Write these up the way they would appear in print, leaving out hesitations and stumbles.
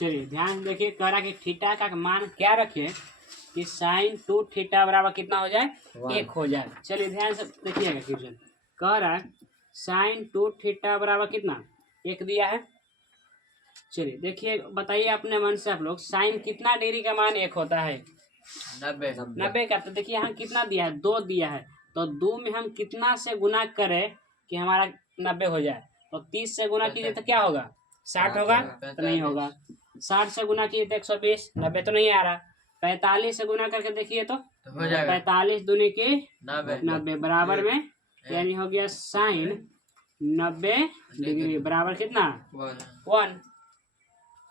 चलिए ध्यान से देखिए, कह रहा कि थीटा का मान क्या रखे कि साइन 2 थीटा बराबर कितना हो जाए, 1 हो जाए। चलिए ध्यान से देखिएगा क्वेश्चन, कह रहा है साइन 2 थीटा बराबर कितना, 1 दिया है। चलिए देखिए, बताइए अपने मन से आप लोग, साइन कितना डिग्री का मान 1 होता है, 90 का। तो देखिए यहाँ कितना दिया है, 2 दिया है, तो 2 में हम कितना से गुना करें कि हमारा 90 हो जाए। तो 30 से गुना कीजिए तो क्या होगा, 60 होगा, तो नहीं होगा। 60 से गुना कीजिए तो 120, 90 तो नहीं आ रहा। 45 से गुना करके देखिए तो हो जाएगा 45 दूनी के 90 90 बराबर में, यानी हो गया साइन 90 डिग्री बराबर कितना, 1।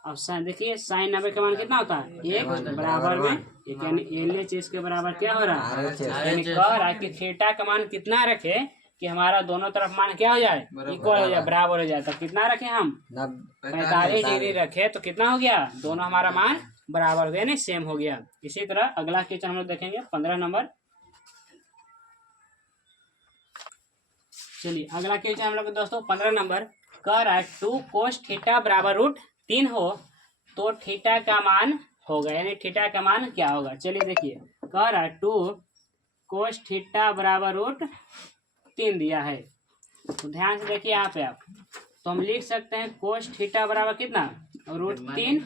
अब साइन देखिए, साइन 90 का मान कितना होता है, 1 बराबर में 1, यानी LHS के बराबर क्या हो रहा है, यानी कह रहा है कि थीटा का मान कितना रखे कि हमारा दोनों तरफ मान क्या हो जाए, इक्वल हो जाए, बराबर हो जाए। तो कितना रखे हम, 45 डिग्री रखे, तो कितना हो गया, दोनों हमारा मान बराबर हो गया, नहीं सेम हो गया। इसी तरह अगला क्वेश्चन हम लोग देखेंगे 15 नंबर। चलिए अगला क्वेश्चन हम लोग दोस्तों 15 नंबर, कह रहा है 2 कोस थीटा बराबर √3 हो तो थीटा का मान होगा, यानी थीटा का मान क्या होगा। चलिए देखिए, कह रहा है 2 कोस थीटा बराबर √3 दिया है, तो ध्यान से देखिए यहाँ पे आप, तो हम लिख सकते हैं कोस थीटा बराबर कितना, √3,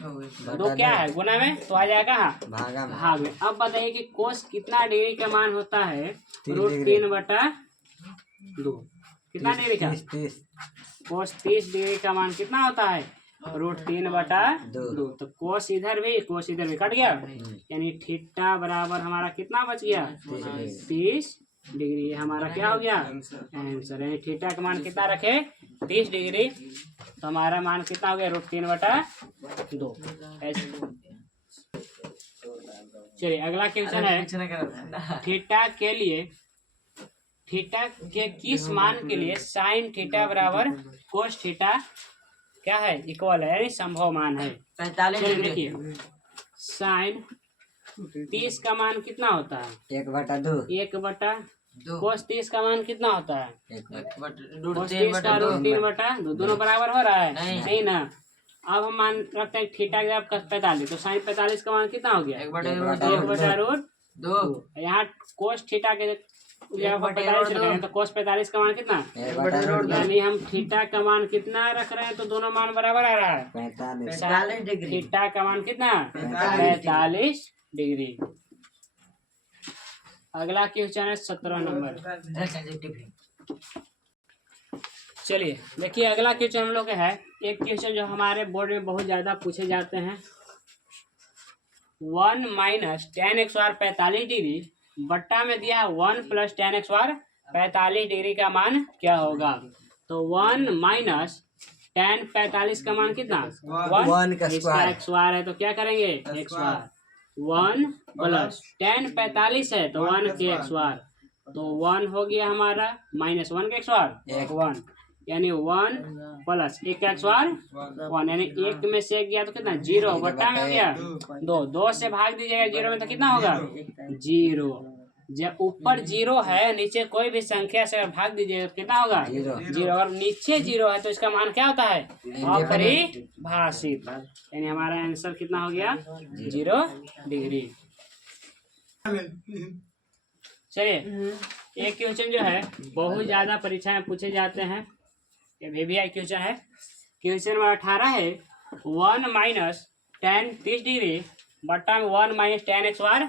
2 क्या है गुना में, तो आ जाएगा भाग में। अब बताइए कि कोस कितना डिग्री का मान होता है, √3/2, कितना डिग्री का, कोस 30 डिग्री का मान कितना होता है, √3/2। तो कोस इधर भी कोस इधर भी कट गया, यानी थीटा बराबर हमारा कितना बच गया, 30 डिग्री। हमारा क्या हो गया आंसर, यानी थीटा का मान कितना रखे, 30 डिग्री, तो हमारा मान कितना हो गया, √3/2। चलिए अगला क्वेश्चन है, थीटा के लिए, थीटा के किस मान के लिए साइन थीटा बराबर कोस थीटा क्या है, इक्वल है, यानी संभव मान है। 45 देखिए साइन 30 का मान कितना होता है, 1/2, 1/2। कोस 30 का मान कितना होता है, कोस 30 का √3/2, दोनों बराबर हो रहा है, नहीं ना। अब हम मान रखते हैं थीटा का 45, तो साइन 45 का मान कितना हो गया, 1/2। यहाँ कोस थीटा के 45 रख रहे हैं, तो कोस 45 का मान कितना, यानी हम थीटा का मान कितना रख रहे हैं, तो दोनों मान बराबर आ रहा है, 45 डिग्री। थीटा का मान कितना, 45 डिग्री। अगला क्वेश्चन है 17 नंबर। चलिए देखिए अगला क्वेश्चन हम लोग है, एक क्वेश्चन जो हमारे बोर्ड में बहुत ज्यादा पूछे जाते हैं, 1 - tan x बार 45 डिग्री बट्टा में दिया है 1 + tan x बार 45 डिग्री का मान क्या होगा। तो 1 - tan 45 का मान कितना, 1 इसका x बार है, तो क्या करेंगे x बार, 1 + tan 45 है तो 1 के x बार, तो 1 हो गया हमारा, -1 के x बार 1, यानी 1 + 1 का x बार 1, यानी 1 में से 1 गया तो कितना, 0 बट्टा में हो गया 2 से भाग दीजिएगा 0 में, तो कितना होगा 0। जब ऊपर 0 है, नीचे कोई भी संख्या से भाग दीजिएगा तो कितना होगा 0। अगर नीचे 0 है तो इसका मान क्या होता है, अपरिभाषित, यानी हमारा आंसर कितना हो गया 0 डिग्री। चलिए एक क्वेश्चन जो है बहुत ज्यादा परीक्षा में पूछे जाते हैं, ये भी क्वेश्चन है, क्वेश्चन नंबर 18 है, 1 - tan 30 डिग्री बट्टा में 1 - tan x बार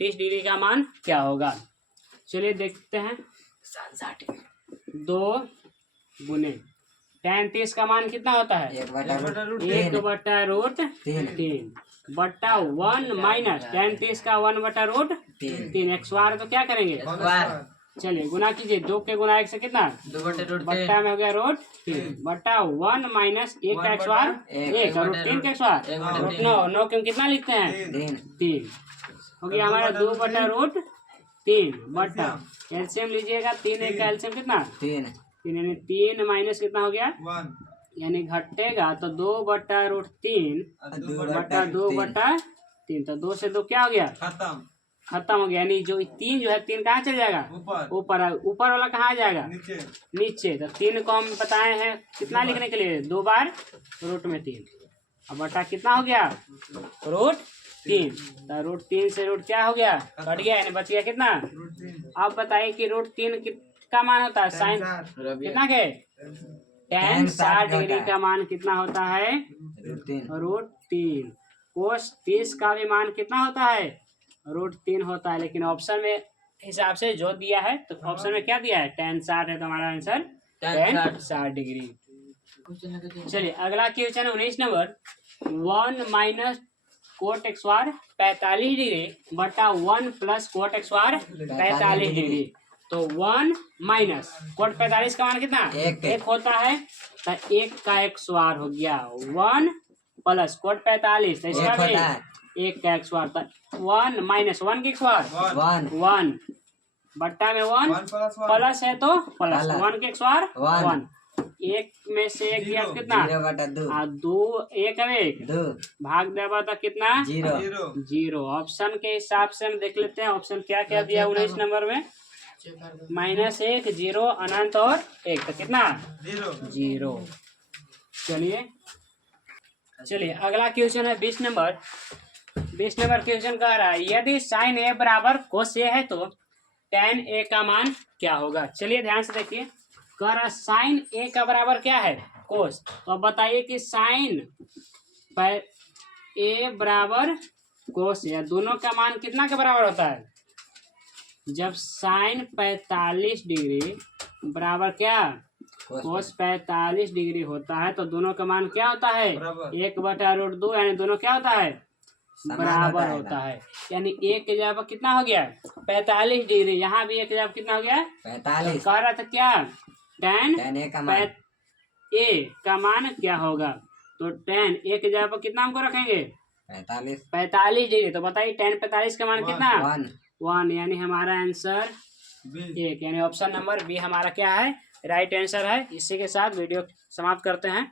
30 डिग्री का मान क्या होगा। चलिए देखते हैं, 2 गुने tan 30 का मान कितना होता है, 1/√3 बट्टा 1 - tan 30 का 1/√3, x बार तो क्या करेंगे, चलिए गुना कीजिए, 2 के गुना 1 से कितना, 2/√3 बट्टा में हो गया √3 बट्टा 1 - 1 का x बार 1 और √3 का x बार 9 के कितना लिखते हैं 3, हो गया हमारा 2/√3 बट्टा एलसीएम लीजिएगा, 3 1 का एलसीएम कितना 3, यानी 3 माइनस कितना हो गया 1, यानी घटेगा तो 2/√3 बट्टा 2/3, तो 2 से 2 क्या हो गया खत्म हो गया, यानी जो 3 जो है 3 कहाँ चल जाएगा ऊपर वाला कहाँ जाएगा नीचे। तो 3 को हम बताए हैं कितना लिखने के लिए, 2 बार √3। अब बटा कितना हो गया √3। तो √3 से रूट क्या हो गया, कट गया, यानी बच गया कितना। अब बताइए कि √3 का मान होता है साइन कितना के, tan 60 डिग्री का मान कितना होता है √3। कोस 30 का भी मान कितना होता है √3 होता है, लेकिन ऑप्शन में हिसाब से जो दिया है तो ऑप्शन में क्या दिया है tan 60 है, तो हमारा आंसर tan 60 डिग्री। चलिए अगला question 19 number, 1 minus cot x वार 45 डिग्री बटा 1 प्लस कोट एक्स वार 45 डिग्री। तो 1 माइनस कोट 45 का मान कितना एक होता है, तो 1 का एक्स वार हो गया 1 प्लस कोट 45, तो इसका भी 1 का एक्स वार, 1 माइनस 1 की एक्स वार 1 बट्टा में 1 प्लस है तो प्लस 1 के एक्स वार 1, एक में से एक गया तो कितना 2, एक में एक भाग देगा तो कितना 0। ऑप्शन के हिसाब से हम देख लेते हैं ऑप्शन क्या क्या दिया 19 नंबर में, -1 0 अनंत और 1, तो कितना 0। चलिए अगला क्वेश्चन है 20 नंबर। 20 नंबर क्वेश्चन कह रहा है यदि साइन ए बराबर कोस ए है तो tan ए का मान क्या होगा। चलिए ध्यान से देखिए, कह रहा साइन ए का बराबर क्या है कोस। तो अब बताइए कि साइन ए बराबर कोस ए, दोनों का मान कितना के बराबर होता है, जब साइन 45 डिग्री बराबर क्या कोस 45 डिग्री होता है तो दोनों का मान क्या होता है 1/√2, यानी दोनों क्या होता है बराबर होता है। यानी एक की जगह कितना हो गया 45 डिग्री, यहाँ भी एक की जगह कितना हो गया 45। कह रहा था क्या tan ए का मान क्या होगा, तो tan ए की जगह पर कितना हमको रखेंगे 45 डिग्री। तो बताइए tan 45 का मान कितना 1, यानी हमारा आंसर 1, यानी ऑप्शन नंबर बी हमारा क्या है राइट आंसर है। इसी के साथ वीडियो समाप्त करते हैं।